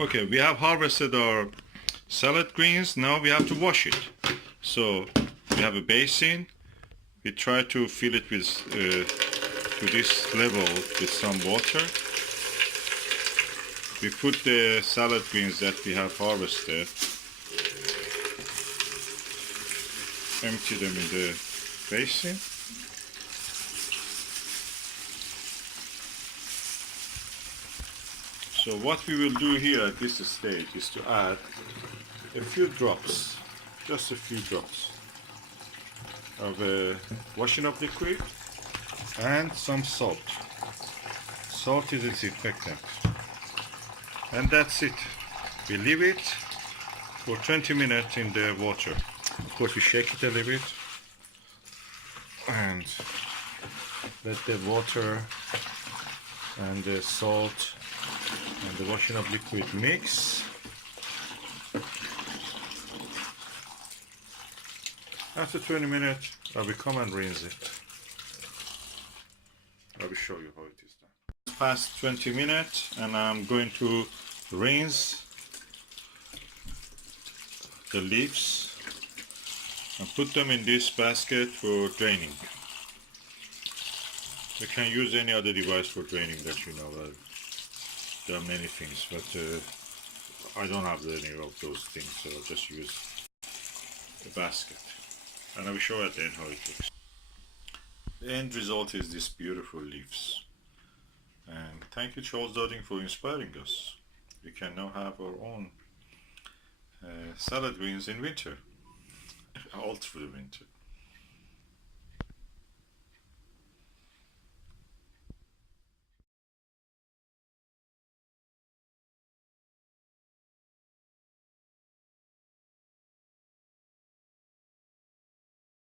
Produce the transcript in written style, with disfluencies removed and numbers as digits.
Okay, we have harvested our salad greens. Now we have to wash it. So we have a basin. We try to fill it with to this level with some water. We put the salad greens that we have harvested, empty them in the basin. So what we will do here at this stage is to add a few drops, just a few drops of washing up liquid and some salt. Salt is a disinfectant. And that's it. We leave it for 20 minutes in the water. Of course, we shake it a little bit and let the water and the salt and the washing up liquid mix. After 20 minutes, I will come and rinse it. I will show you how it is done. It's past 20 minutes and I'm going to rinse the leaves and put them in this basket for draining. You can use any other device for draining that you know. There are many things, but I don't have any of those things, so I'll just use the basket. And I will show at the end how it looks. The end result is these beautiful leaves. And thank you, Charles Dowding, for inspiring us. We can now have our own salad greens in winter, all through the winter.